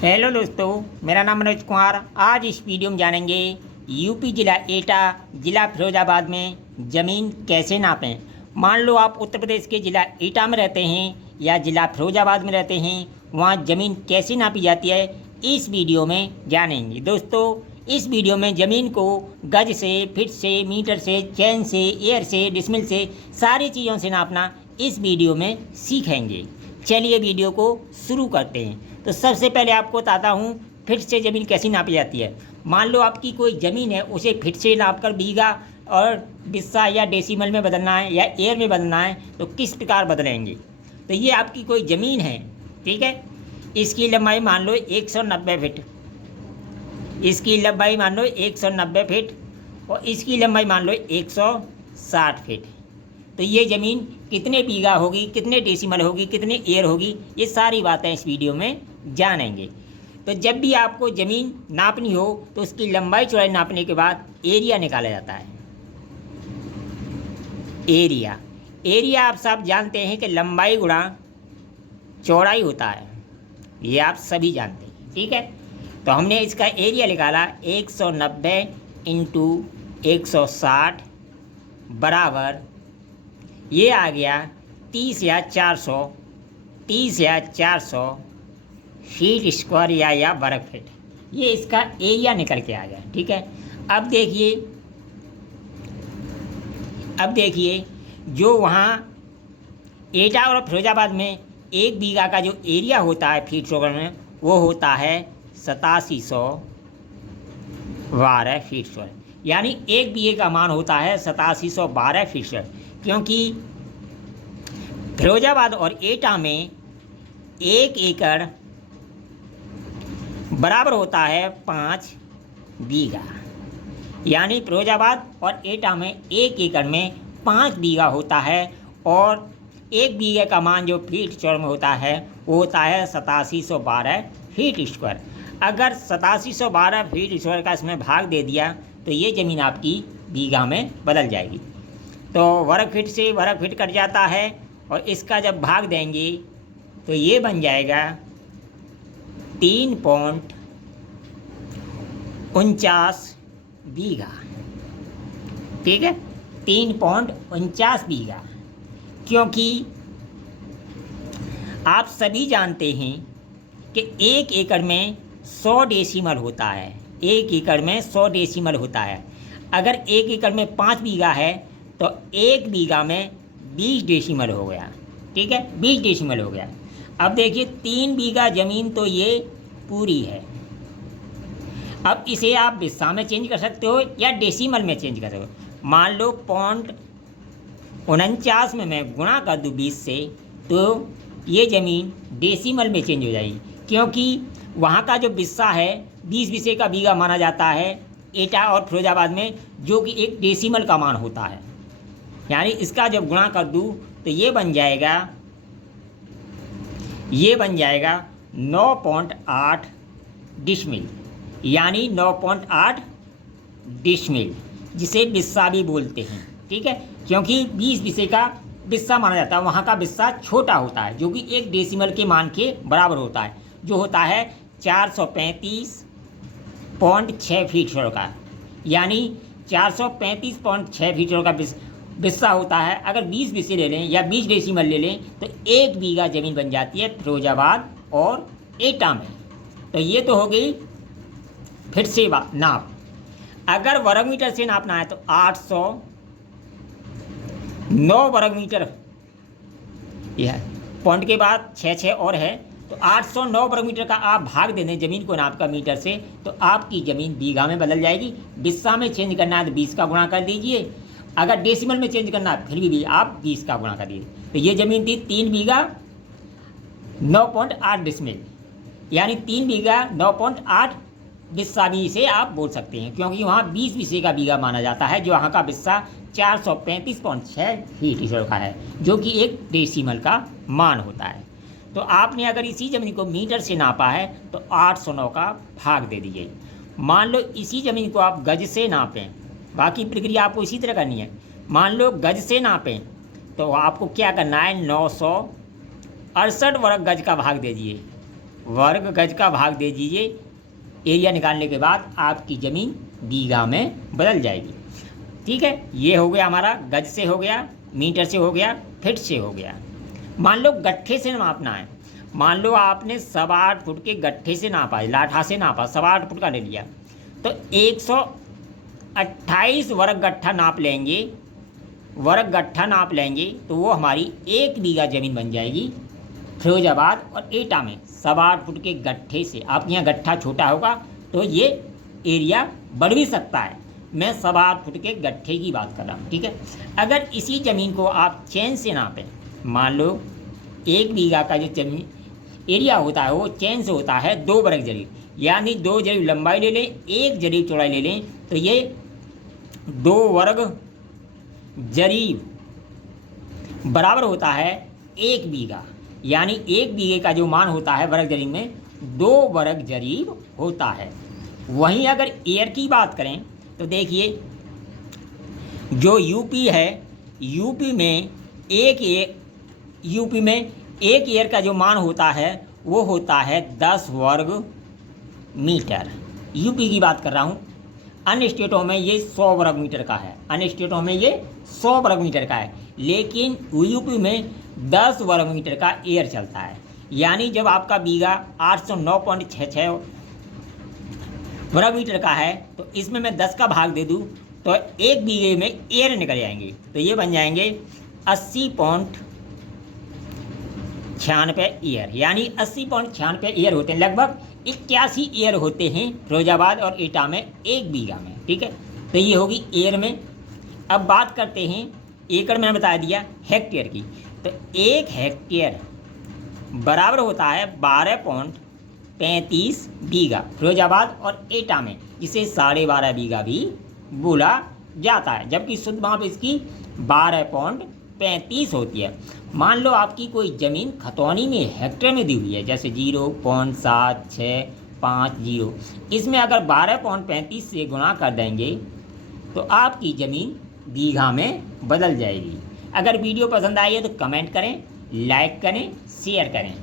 Hello दोस्तों, मेरा नाम मनोज कुमार। आज इस वीडियो में जानेंगे यूपी जिला एटा जिला फिरोजाबाद में ज़मीन कैसे नापें। मान लो आप उत्तर प्रदेश के जिला एटा में रहते हैं या जिला फिरोजाबाद में रहते हैं, वहाँ ज़मीन कैसे नापी जाती है इस वीडियो में जानेंगे। दोस्तों, इस वीडियो में ज़मीन को गज से, फिट से, मीटर से, चैन से, एयर से, डिसमिल से, सारी चीज़ों से नापना इस वीडियो में सीखेंगे। चलिए वीडियो को शुरू करते हैं। तो सबसे पहले आपको बताता हूँ फिट से ज़मीन कैसी नापी जाती है। मान लो आपकी कोई ज़मीन है, उसे फिट से नाप कर बीघा और बिस्सा या डेसिमल में बदलना है या एयर में बदलना है तो किस प्रकार बदलेंगे। तो ये आपकी कोई ज़मीन है, ठीक है। इसकी लंबाई मान लो 190 फिट, इसकी लंबाई मान लो 190 फिट और इसकी लंबाई मान लो 160 फिट। तो ये ज़मीन कितने बीघा होगी, कितने डेसिमल होगी, कितने एयर होगी, ये सारी बातें इस वीडियो में जानेंगे। तो जब भी आपको ज़मीन नापनी हो तो उसकी लंबाई चौड़ाई नापने के बाद एरिया निकाला जाता है। एरिया आप सब जानते हैं कि लंबाई गुणा चौड़ाई होता है, ये आप सभी जानते हैं, ठीक है। तो हमने इसका एरिया निकाला 190 इंटू 160 बराबर ये आ गया 30,400 फीट स्क्वायर या वर्ग फीट। ये इसका एरिया निकल के आ गया, ठीक है। अब देखिए जो वहाँ एटा और फिरोजाबाद में एक बीघा का जो एरिया होता है फीट स्क्वायर में, वो होता है 8712 फीट स्क्वायर। यानी एक बीघे का मान होता है 8712 फीट स्क्वायर, क्योंकि फिरोजाबाद और एटा में 1 एकड़ बराबर होता है 5 बीघा। यानी फिरोजाबाद और एटा में 1 एकड़ में 5 बीघा होता है और एक बीघे का मान जो फीट स्क्वायर में होता है वो होता है 8712 फीट स्क्वायर। अगर 8712 फीट स्क्वायर का इसमें भाग दे दिया तो ये ज़मीन आपकी बीघा में बदल जाएगी। तो वर्ग फीट से वर्ग फीट कट जाता है और इसका जब भाग देंगे तो ये बन जाएगा 3.49 बीघा, ठीक है। 3.49 बीघा, क्योंकि आप सभी जानते हैं कि 1 एकड़ में 100 डेसिमल होता है। 1 एकड़ में 100 डेसिमल होता है। अगर 1 एकड़ में 5 बीघा है तो 1 बीघा में 20 डेसिमल हो गया, ठीक है, 20 डेसिमल हो गया। अब देखिए 3 बीघा ज़मीन तो ये पूरी है। अब इसे आप बिस्सा में चेंज कर सकते हो या डेसिमल में चेंज कर सकते हो। मान लो 0.49 में मैं गुणा कर दूँ 20 से तो ये ज़मीन डेसिमल में चेंज हो जाएगी, क्योंकि वहाँ का जो बिस्सा है 20 बिस्से का बीघा माना जाता है एटा और फिरोजाबाद में, जो कि एक डेसिमल का मान होता है। यानी इसका जब गुणा कर दूँ तो ये बन जाएगा 9.8 डिसमिल, यानी 9.8 डिसमिल, जिसे बिस्सा भी बोलते हैं, ठीक है। क्योंकि 20 बिस्से का बिस्सा माना जाता है, वहाँ का बिस्सा छोटा होता है जो कि एक डेसिमल के मान के बराबर होता है, जो होता है 435.6 फीट स्क्वायर का। यानी 435.6 फीट स्क्वायर का बिस्सा होता है। अगर 20 बिस्से ले लें या 20 डेसिमल ले लें तो 1 बीघा ज़मीन बन जाती है फिरोजाबाद और एटा में। तो ये तो हो गई फिट से नाप। अगर वर्ग मीटर से नापना है तो 809 वर्ग मीटर, यह पॉइंट के बाद 6 और है, तो 809 वर्ग मीटर का आप भाग दे दें ज़मीन को नाप कर मीटर से तो आपकी ज़मीन बीघा में बदल जाएगी। बिस्सा में चेंज करना है तो 20 का गुणा कर दीजिए, अगर डेसिमल में चेंज करना है फिर भी आप 20 का गुणा कर दीजिए। तो ये ज़मीन थी 3 बीघा 9.8 डिसमिल, यानी 3 बीघा 9.8 बिस्सा भी इसे आप बोल सकते हैं, क्योंकि वहाँ 20 बिस्से का बीघा माना जाता है, जो वहाँ का बिस्सा 435.6 फीट स्क्वायर का है, जो कि एक डेसिमल का मान होता है। तो आपने अगर इसी ज़मीन को मीटर से नापा है तो 809 का भाग दे दीजिए। मान लो इसी ज़मीन को आप गज से नापें, बाकी प्रक्रिया आपको इसी तरह करनी है। मान लो गज से नापें तो आपको क्या करना है, 968 वर्ग गज का भाग दे दिए वर्ग गज का भाग दे दीजिए। एरिया निकालने के बाद आपकी ज़मीन बीघा में बदल जाएगी। ठीक है, ये हो गया हमारा, गज से हो गया, मीटर से हो गया, फीट से हो गया। मान लो गट्ठे से नापना है। मान लो आपने 8.25 फुट के गट्ठे से नापा, लाठा से नापा, 8.25 फुट का ले लिया, तो 128 वर्ग गट्ठा नाप लेंगे। वर्ग गट्ठा नाप लेंगे तो वो हमारी 1 बीघा ज़मीन बन जाएगी फिरोजाबाद और एटा में। 8.25 फुट के गट्ठे से, आपके यहाँ गट्ठा छोटा होगा तो ये एरिया बढ़ भी सकता है। मैं 8.25 फुट के गट्ठे की बात कर रहा हूँ। ठीक है, अगर इसी ज़मीन को आप चैन से नापें, मान लो 1 बीघा का जो जमीन एरिया होता है वो चैन से होता है 2 वर्ग जरीब, यानी 2 जरीब लंबाई ले लें, 1 जरीब चौड़ाई ले लें, तो ये 2 वर्ग जरीब बराबर होता है 1 बीघा। यानी 1 बीघे का जो मान होता है वर्ग जरीब में 2 वर्ग जरीब होता है। वहीं अगर एयर की बात करें तो देखिए, जो यूपी है, यूपी में एक एयर का जो मान होता है वो होता है 10 वर्ग मीटर। यूपी की बात कर रहा हूँ। अन्य स्टेटों में ये 100 वर्ग मीटर का है, अन्य स्टेटों में ये 100 वर्ग मीटर का है, लेकिन यूपी में 10 वर्ग मीटर का एयर चलता है। यानी जब आपका बीघा 809.66 वर्ग मीटर का है तो इसमें मैं 10 का भाग दे दूँ तो 1 बीघे में एयर निकल जाएंगे, तो ये बन जाएंगे 80.96 ईयर। यानी 80.96 ईयर होते हैं, लगभग 81 ईयर होते हैं फिरोजाबाद और एटा में 1 बीघा में। ठीक है, तो ये होगी ईयर में। अब बात करते हैं, एकड़ में मैंने बता दिया, हेक्टेयर की। तो 1 हेक्टेयर बराबर होता है 12.35 बीघा फिरोजाबाद और एटा में, जिसे 12.5 बीघा भी बोला जाता है, जबकि शुद्ध माप इसकी 12.35 होती है। मान लो आपकी कोई ज़मीन खतौनी में हेक्टेयर में दी हुई है, जैसे 0.7650, इसमें अगर 12.35 से गुणा कर देंगे तो आपकी ज़मीन बीघा में बदल जाएगी। अगर वीडियो पसंद आई है तो कमेंट करें, लाइक करें, शेयर करें।